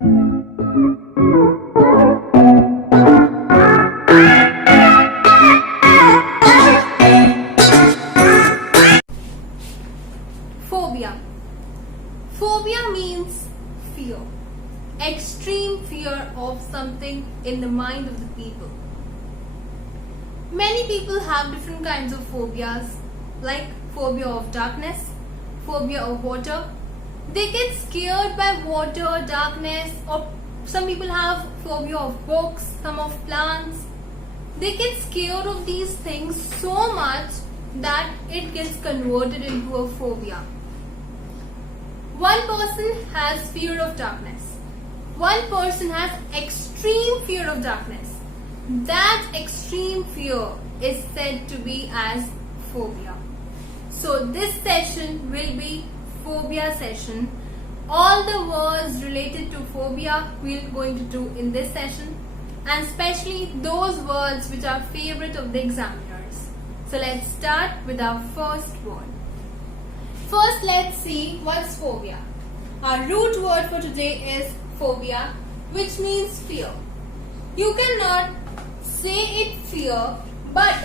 Phobia. Phobia means fear. Extreme fear of something in the mind of the people. Many people have different kinds of phobias, like phobia of darkness, phobia of water. They get scared by water, darkness, or some people have phobia of books, some of plants. They get scared of these things so much that it gets converted into a phobia. One person has fear of darkness. One person has extreme fear of darkness. That extreme fear is said to be as phobia. So this session will be phobia session. All the words related to phobia we are going to do in this session, and especially those words which are favorite of the examiners. So let's start with our first word. First, let's see what's phobia. Our root word for today is phobia, which means fear. You cannot say it fear, but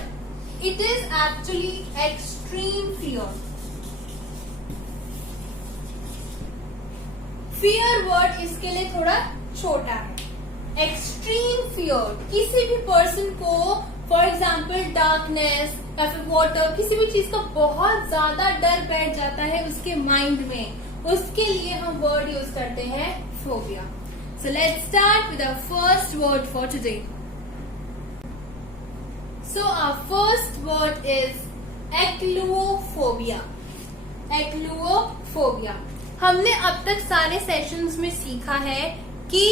it is actually extreme fear. Fear word इसके लिए थोड़ा छोटा है. Extreme fear किसी भी person को, for example darkness या फिर वाटर, किसी भी चीज का बहुत ज्यादा डर बैठ जाता है उसके माइंड में, उसके लिए हम वर्ड यूज करते हैं phobia. So let's start with our first word for today. So our first word is achluophobia. Achluophobia. हमने अब तक सारे सेशंस में सीखा है कि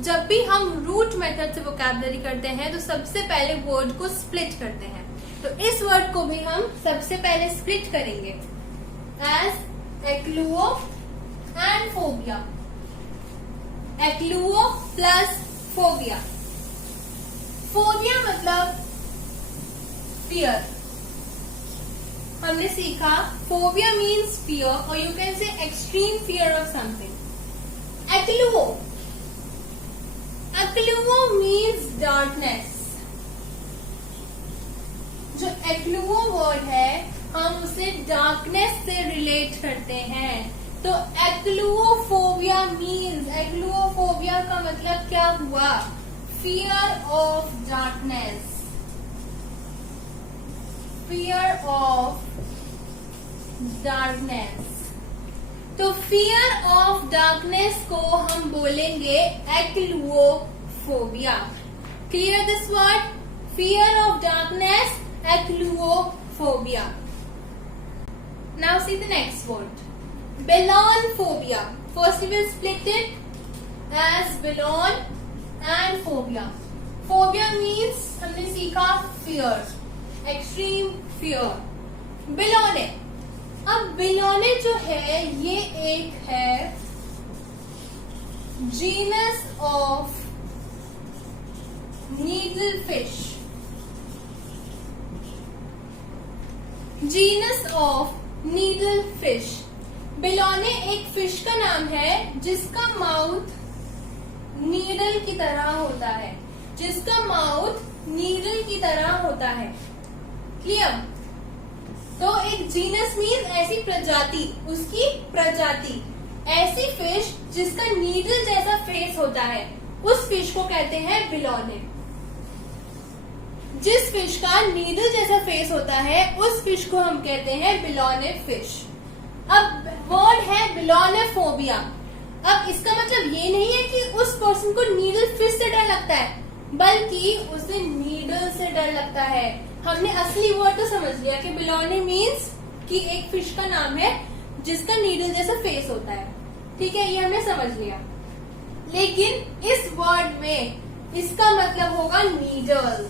जब भी हम रूट मेथड से वोकैबुलरी करते हैं तो सबसे पहले वर्ड को स्प्लिट करते हैं. तो इस वर्ड को भी हम सबसे पहले स्प्लिट करेंगे as achluo and phobia. Achluo plus phobia. Phobia मतलब फियर. हमने सीखा फोबिया मीन्स फियर, और you can say extreme fear of something. Achluo. Achluo means darkness. जो एक्लुओ वर्ड है हम उसे डार्कनेस से रिलेट करते हैं. तो एक्लुओफोबिया मीन्स, एक्लुओफोबिया का मतलब क्या हुआ? Fear of darkness. Fear of darkness. तो फियर ऑफ डार्कनेस को हम बोलेंगे achluophobia. Clear this word? Fear of darkness, achluophobia. Now see the next word. Belonphobia. First we will split it as belon and phobia. Phobia means हमने सीखा fear, extreme fear. Belone. अब belone जो है ये एक है genus of needlefish. Genus of needlefish. बेलोने एक fish का नाम है जिसका माउथ नीडल की तरह होता है. जिसका माउथ नीडल की तरह होता है. क्लियर? तो एक जीनस मीन ऐसी प्रजाति, उसकी प्रजाति. ऐसी फिश जिसका नीडल जैसा फेस होता है उस फिश को कहते हैं बेलोने. जिस फिश का नीडल जैसा फेस होता है उस फिश को हम कहते हैं बेलोने फिश. अब वर्ड है बेलोनेफोबिया. अब इसका मतलब ये नहीं है कि उस पर्सन को नीडल फिश से डर लगता है, बल्कि उसे नीडल से डर लगता है. हमने असली वर्ड तो समझ लिया कि बेलोने मीन्स कि एक फिश का नाम है जिसका नीडल जैसा फेस होता है. ठीक है, ये हमने समझ लिया. लेकिन इस वर्ड में इसका मतलब होगा नीडल.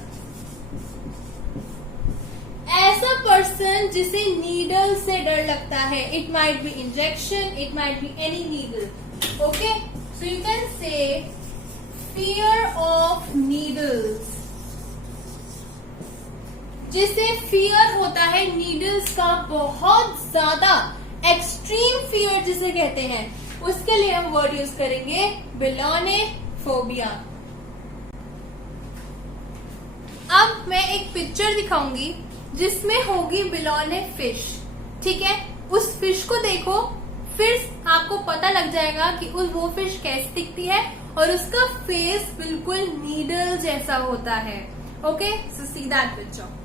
ऐसा पर्सन जिसे नीडल से डर लगता है. It might be injection, it might be any needle. Okay, so you can से फियर ऑफ नीडल्स. जिसे फियर होता है नीडल्स का बहुत ज्यादा, एक्सट्रीम फियर जिसे कहते हैं, उसके लिए हम वर्ड यूज करेंगे बेलोनेफोबिया। अब मैं एक पिक्चर दिखाऊंगी जिसमें होगी बेलोने फिश। ठीक है, उस फिश को देखो, फिर आपको पता लग जाएगा कि वो फिश कैसी दिखती है और उसका फेस बिल्कुल नीडल जैसा होता है। Okay, so C that picture.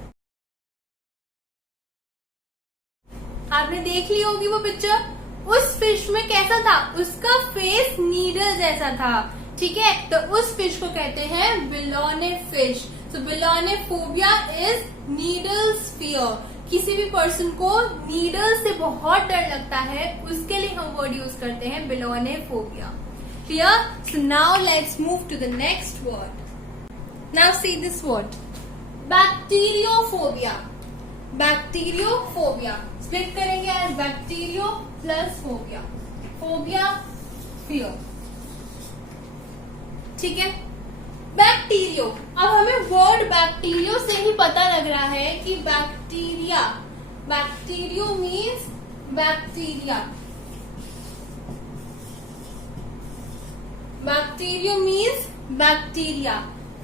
आपने देख ली होगी वो पिक्चर। उस फिश में कैसा था, उसका फेस नीडल जैसा था। ठीक है, तो उस फिश को कहते हैं बेलोने फिश। तो बेलोनेफोबिया इज नीडल्स फियर। किसी भी पर्सन को नीडल से बहुत डर लगता है, उसके लिए हम वर्ड यूज करते हैं belonephobia. Clear? So now let's move to the next word. Now see this word, bacteriophobia. Bacteriophobia split करेंगे as bacterio plus phobia. Phobia fear. ठीक है, बैक्टीरियो। अब हमें वर्ड बैक्टीरियो से ही पता लग रहा है कि bacteria, bacterio means bacteria, bacterio means bacteria.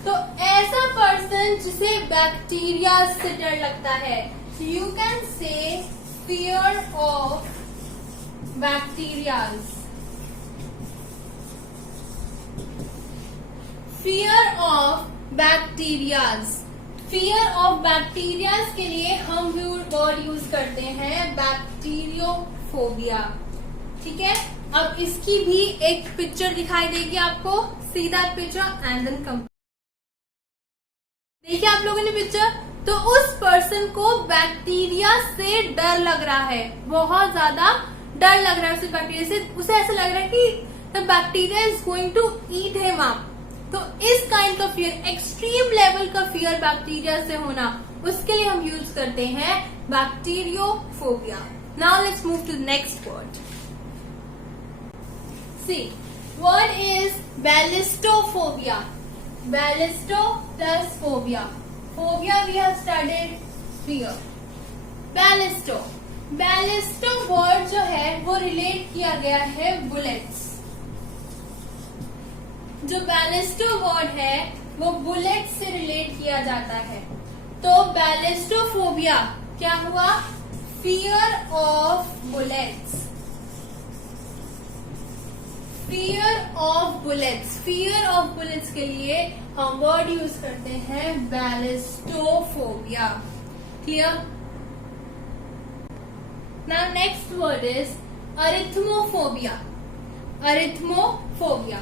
तो ऐसा पर्सन जिसे बैक्टीरिया से डर लगता है, यू कैन से fear of bacterias. Fear of bacterias. Fear of bacterias के लिए हम वर्ड यूज करते हैं बैक्टीरियोफोबिया। ठीक है, अब इसकी भी एक पिक्चर दिखाई देगी आपको। See that picture and then come. देखिए आप लोगों ने पिक्चर, तो उस पर्सन को बैक्टीरिया से डर लग रहा है, बहुत ज्यादा डर लग रहा है उसे बैक्टीरिया से। उसे ऐसा लग रहा है कि the bacteria is going to eat him up. तो इस काइंड का फियर, एक्सट्रीम लेवल का फियर बैक्टीरिया से होना, उसके लिए हम यूज करते हैं bacteriophobia. Now let's move to the next word. See, word is ballistophobia. Ballisto plus phobia. Phobia we have studied fear. Ballisto, ballisto word जो है वो रिलेट किया गया है बुलेट्स। जो बैलिस्टो वर्ड है वो बुलेट से रिलेट किया जाता है। तो बैलिस्टोफोबिया क्या हुआ, fear of bullets. Fear of bullets, fear of bullets के लिए हम वर्ड यूज करते हैं ballistophobia. Clear? Now next word is arithmophobia. Arithmophobia.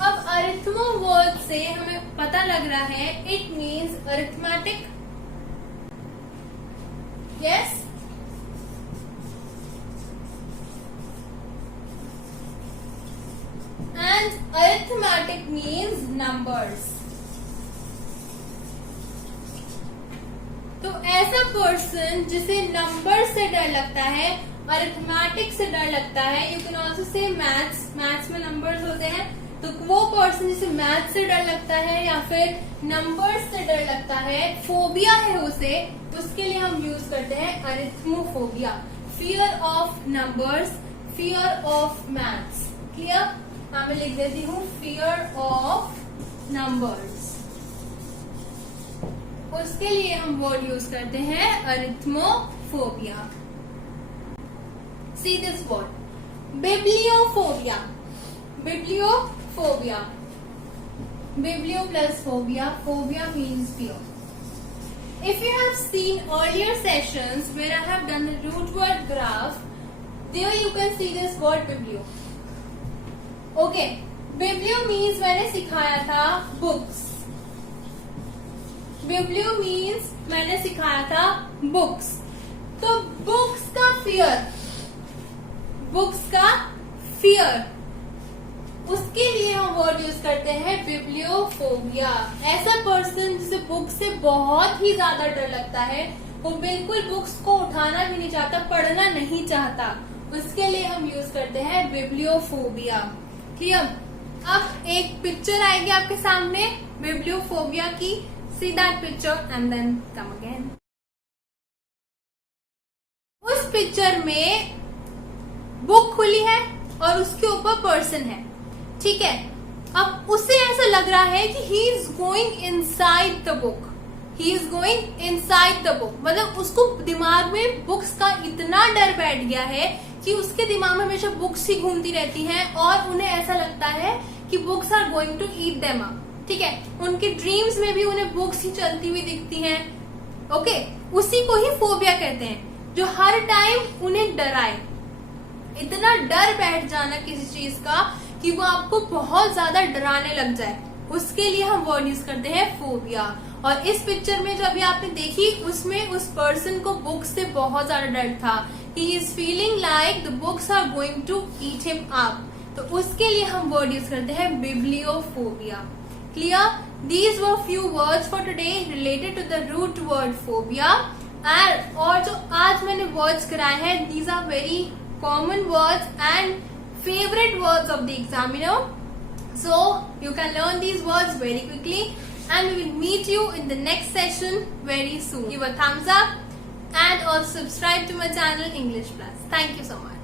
अब अरिथमो वर्ड से हमें पता लग रहा है it means arithmetic. Yes, and arithmetic means numbers. तो ऐसा पर्सन जिसे नंबर से डर लगता है, अरिथमेटिक से डर लगता है, you can also say maths, maths में नंबर्स होते हैं। तो वो पर्सन जिसे मैथ से डर लगता है या फिर नंबर्स से डर लगता है, फोबिया है उसे, उसके लिए हम यूज करते हैं arithmophobia. Fear of numbers, fear of maths. Clear? मैं लिख देती हूँ फियर ऑफ नंबर्स। उसके लिए हम वर्ड यूज करते हैं arithmophobia. See this word, bibliophobia. Bibliophobia, biblio plus phobia. Phobia means fear. If you have seen earlier sessions where I have done the root word graph, there you can see this word biblio. Okay, biblio means मैंने सिखाया था books. Biblio means मैंने सिखाया था books. तो books का fear, books का fear, उसके लिए हम वर्ड यूज करते हैं बिब्लियोफोबिया। ऐसा पर्सन जिसे बुक से बहुत ही ज्यादा डर लगता है, वो बिल्कुल बुक्स को उठाना भी नहीं चाहता, पढ़ना नहीं चाहता, उसके लिए हम यूज करते हैं बिब्लियोफोबिया। क्लियर? अब एक पिक्चर आएगी आपके सामने बिब्लियोफोबिया की। See that picture and then come again. उस पिक्चर पिक्चर में बुक खुली है और उसके ऊपर पर्सन है, ठीक है। अब उसे ऐसा लग रहा है कि he is going inside the book, he is going inside the book, मतलब उसको दिमाग में बुक्स का इतना डर बैठ गया है कि उसके दिमाग में हमेशा बुक्स ही घूमती रहती हैं और उन्हें ऐसा लगता है कि books are going to eat them up, ठीक है। उनके ड्रीम्स में भी उन्हें बुक्स ही चलती हुई दिखती हैं, ओके। उसी को ही फोबिया कहते हैं, जो हर टाइम उन्हें डराए, इतना डर बैठ जाना किसी चीज का कि वो आपको बहुत ज्यादा डराने लग जाए, उसके लिए हम वर्ड यूज करते हैं फोबिया। और इस पिक्चर में जो अभी आपने देखी, उसमें उस पर्सन को बुक से बहुत ज्यादा डर था, he is feeling like the books are going to eat him up, तो उसके लिए हम वर्ड यूज करते हैं bibliophobia. Clear? These were few words for today related to the root word phobia. और जो आज मैंने वर्ड्स कराए हैं, these are very common words and favorite words of the examiner, so you can learn these words very quickly, and we will meet you in the next session very soon. Give a thumbs up and also subscribe to my channel English Plus. Thank you so much.